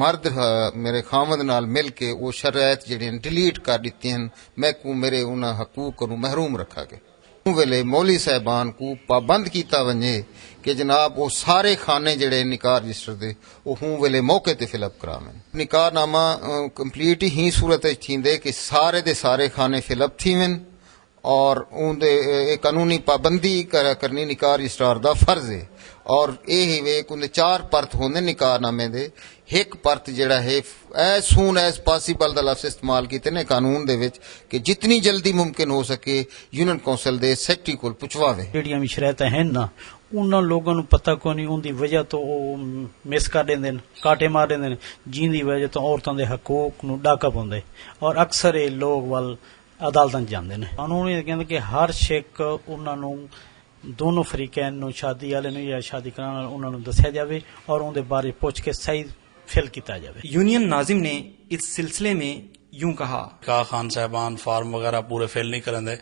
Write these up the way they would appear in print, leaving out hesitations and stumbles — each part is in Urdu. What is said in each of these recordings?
مرد میرے خامد نال مل کے وہ شرائط جڑی ڈیلیٹ کر دیتی ہیں، میں کو میرے انہاں حقوق کو محروم رکھا گیا۔ ویلے مولوی صاحبان کو پابند کیتا ونجے کہ جناب وہ سارے خانے جڑے نکاح رجسٹر دے وہ ہوں ویلے موقع تے فل اپ کراویں۔ نکاح نامہ کمپلیٹ ہی صورت تھیندے کہ سارے دے سارے خانے فل اپ تھیون اور اون دے قانونی پابندی کرنی نکاح رجسٹرار دا فرض ہے، اور اے ہی وے کون دے 4 پرت ہوندے نکاح نامے دے، ایک پرت جڑا ہے ایز سون ایز پاسیبل دا لفظ استعمال کیتے نے قانون دے وچ کہ جتنی جلدی ممکن ہو سکے یونین کونسل دے سیکٹری کول پہنچواوے۔ جڑیاں بھی شرائطاں ہیں نا انہاں لوگاں نوں پتہ کوئی نہیں، ان دی وجہ تو مس کر دیندے نے، کاٹے مار دیندے نے، جن دی وجہ تو عورتاں دے حقوق نوں ڈاکا پوندا ہے، اور اکثر یہ لوگ ول عدالتاں جاندے نے۔ قانون یہ کہندا کہ ہر شک انہاں نوں دونوں فریقین نوں شادی والے نوں یا شادی کرانے والے انہاں نوں دسیا جاوے اور ان دے بارے پوچھ کے صحیح فل کیتا جاوے۔ یونین ناظم نے اس سلسلے میں یوں کہا، کا خان صاحبان فارم وغیرہ پورے فل نہیں کرندے،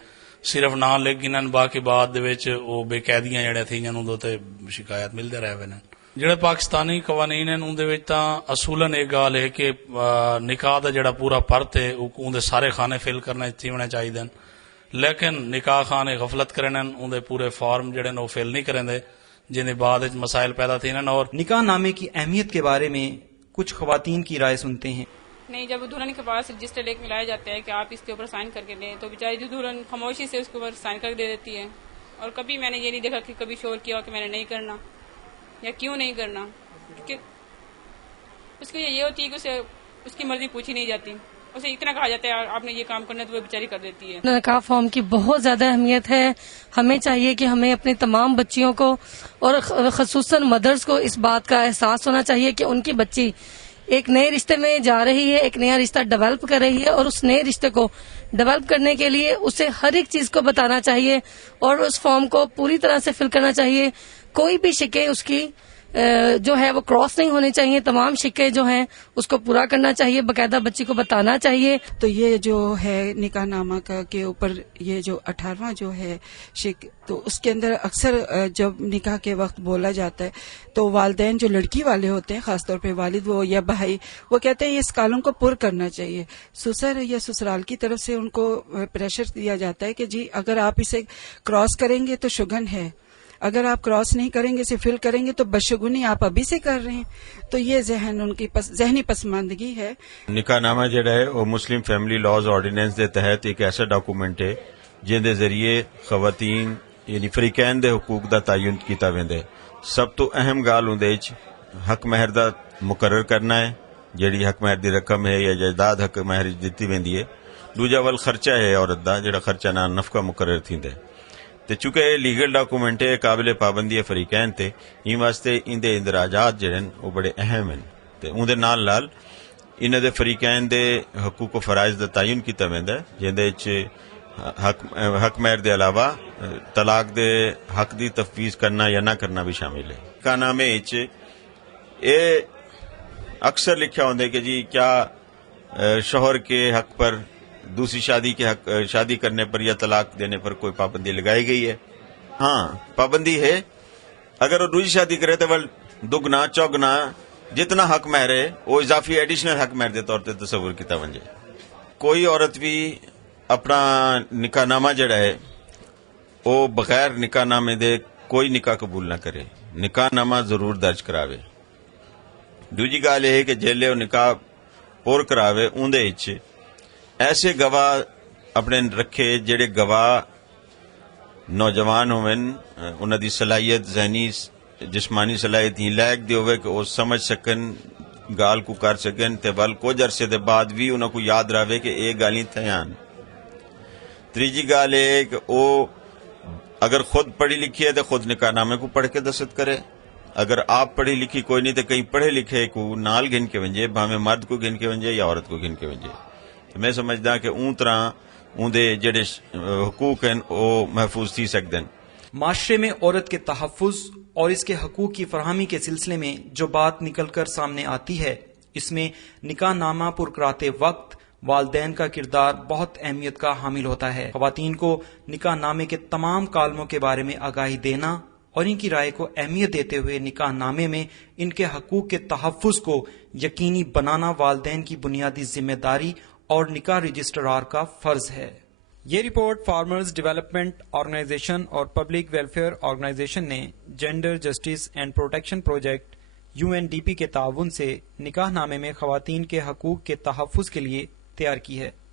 صرف نام لکھ گنن، باقی بعد دے وچ او بے قیدیاں جڑے تھیاں نوں تے شکایت ملدے رہے وے نے۔ جڑے پاکستانی قوانین ہیں ان دے وچ تاں اصولاً ایک گل ہے کہ نکاح دا جڑا پورا پرت ہے اون دے سارے خانے فل کرنے ہونے چاہیے، لیکن نکاح خانے غفلت کرن ان دے پورے فارم جڑے نو فل نہیں کرندے، جن دے بعد وچ مسائل پیدا تھین۔ اور نکاح نامے کی اہمیت کے بارے میں کچھ خواتین کی رائے سنتے ہیں۔ نہیں، جب دلہن کے پاس رجسٹر لے کے ملایا جاتا ہے کہ آپ اس کے اوپر سائن کر کے دیں تو بیچاری جو دلہن خاموشی سے اس کے اوپر سائن کر دے دیتی ہے، اور کبھی میں نے یہ نہیں دیکھا کہ کبھی شور کیا ہو کہ میں نے نہیں کرنا یا کیوں نہیں کرنا، کیونکہ اس کی یہ ہوتی ہے کہ اسے اس کی مرضی پوچھی نہیں جاتی، اسے اتنا کہا جاتا ہے آپ نے یہ کام کرنا ہے تو وہ بیچاری کر دیتی ہے۔ نکاح فارم کی بہت زیادہ اہمیت ہے، ہمیں چاہیے کہ ہمیں اپنے تمام بچیوں کو اور خصوصاً مدرس کو اس بات کا احساس ہونا چاہیے کہ ان کی بچی ایک نئے رشتے میں جا رہی ہے، ایک نیا رشتہ ڈیولپ کر رہی ہے، اور اس نئے رشتے کو ڈیولپ کرنے کے لیے اسے ہر ایک چیز کو بتانا چاہیے اور اس فارم کو پوری طرح سے فل کرنا چاہیے۔ کوئی بھی شکے اس کی جو ہے وہ کراس نہیں ہونے چاہیے، تمام شکے جو ہیں اس کو پورا کرنا چاہیے، باقاعدہ بچی کو بتانا چاہیے۔ تو یہ جو ہے نکاح نامہ کا کے اوپر یہ جو 18واں جو ہے شک، تو اس کے اندر اکثر جب نکاح کے وقت بولا جاتا ہے تو والدین جو لڑکی والے ہوتے ہیں، خاص طور پہ والد وہ یا بھائی، وہ کہتے ہیں اس کالم کو پر کرنا چاہیے۔ سسر یا سسرال کی طرف سے ان کو پریشر دیا جاتا ہے کہ جی اگر آپ اسے کراس کریں گے تو شگن ہے، اگر آپ کراس نہیں کریں گے، اسے فل کریں گے تو بدشگونی آپ ابھی سے کر رہے ہیں۔ تو یہ ذہن ان کی ذہنی پسماندگی ہے۔ نکاح نامہ جڑا ہے وہ مسلم فیملی لاز آرڈیننس دے تحت ایک ایسا ڈاکومنٹ ہے جن دے ذریعے خواتین یعنی فریقین دے حقوق دا تعین کیتا ویندا ہے۔ سب تو اہم گل اون دے وچ حق مہر دا مقرر کرنا ہے، جڑی حق مہر دی رقم ہے یا جائیداد حق مہر دتی ویندی ہے۔ دوجا ول خرچہ ہے عورت دا، جڑا خرچہ نہ نفقہ مقرر تھیندا ہے۔ تے چونکہ یہ لیگل ڈاکومنٹ ہے، قابل پابندی ہے فریقین تے، ان واسطے ان دے اندراجات جڑے وہ بڑے اہم ہیں۔ تے اون دے نال نال انہاں دے فریقین دے حقوق و فرائض دا تعین کیتا ویندا ہے، جن دے وچ حق مہر دے علاوہ طلاق دے حق دی تفویض کرنا یا نہ کرنا بھی شامل ہے۔ نکاح نامے وچ اے اکثر لکھا ہوندا ہے کہ جی کیا شوہر کے حق پر دوسری شادی کے حق شادی کرنے پر یا طلاق دینے پر کوئی پابندی لگائی گئی ہے؟ ہاں پابندی ہے، اگر وہ دوسری شادی کرے تو دگنا چوگنا جتنا حق مہر ہے وہ اضافی ایڈیشنل حق مہر کے طور پہ تصور کیتا ونجے۔ کوئی عورت بھی اپنا نکاح نامہ جڑا ہے وہ بغیر نکاح نامے دے کوئی نکاح قبول نہ کرے، نکاح نامہ ضرور درج کراوے۔ دوجی گل یہ کہ جیلے وہ نکاح پور کراوے اندے وچ ایسے گواہ اپنے رکھے جڑے گواہ نوجوان ہوئن، انہاں دی صلاحیت ذہنی جسمانی صلاحیت ہی لائق دی ہوئے کہ وہ سمجھ سکن، گال کو کر سکن تے بل کچھ عرصے دے بعد بھی انہاں کو یاد رہے کہ یہ گالی تھیان۔ تیجی گل ہے کہ وہ اگر خود پڑھی لکھی ہے تو خود نکاح نامے کو پڑھ کے دستخط کرے، اگر آپ پڑھی لکھی کوئی نہیں تو کہیں پڑھے لکھے کو نال گن کے ونجے، بھاویں مرد کو گن کے ونجے یا عورت کو گن کے ونجے۔ میں سمجھدا کہ اون طرح اون دے جڑے حقوق ہیں وہ محفوظ تھی سکدے ہیں۔ معاشرے میں عورت کے تحفظ اور اس کے حقوق کی فراہمی کے سلسلے میں جو بات نکل کر سامنے آتی ہے، اس میں نکاح نامہ پر کراتے وقت والدین کا کردار بہت اہمیت کا حامل ہوتا ہے۔ خواتین کو نکاح نامے کے تمام کالموں کے بارے میں آگاہی دینا اور ان کی رائے کو اہمیت دیتے ہوئے نکاح نامے میں ان کے حقوق کے تحفظ کو یقینی بنانا والدین کی بنیادی ذمہ داری اور نکاح رجسٹرار کا فرض ہے۔ یہ رپورٹ فارمرز ڈیولپمنٹ آرگنائزیشن اور پبلک ویلفیئر آرگنائزیشن نے gender justice and protection project UNDP کے تعاون سے نکاح نامے میں خواتین کے حقوق کے تحفظ کے لیے تیار کی ہے۔